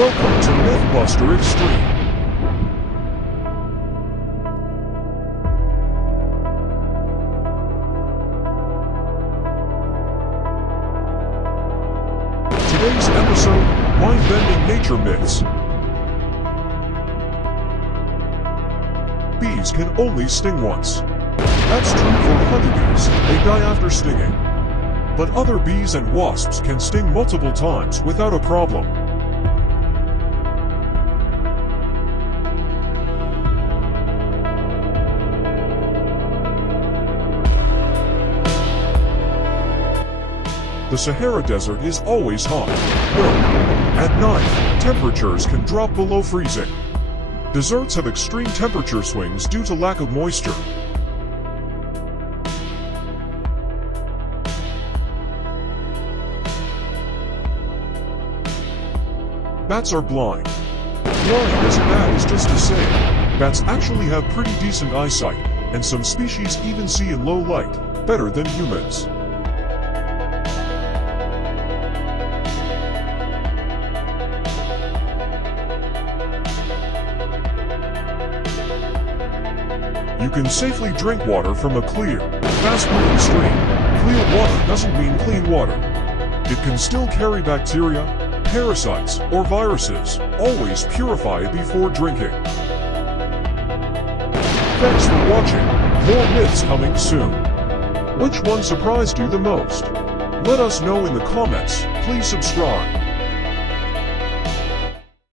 Welcome to Mythbuster Xtreme. Today's episode, mind-bending nature myths. Bees can only sting once. That's true for honeybees, they die after stinging. But other bees and wasps can sting multiple times without a problem. The Sahara Desert is always hot. No. At night, temperatures can drop below freezing. Deserts have extreme temperature swings due to lack of moisture. Bats are blind. Blind as bad is just to say, bats actually have pretty decent eyesight, and some species even see in low light, better than humans. You can safely drink water from a clear, fast-moving stream. Clear water doesn't mean clean water. It can still carry bacteria, parasites, or viruses. Always purify it before drinking. Thanks for watching. More myths coming soon. Which one surprised you the most? Let us know in the comments. Please subscribe.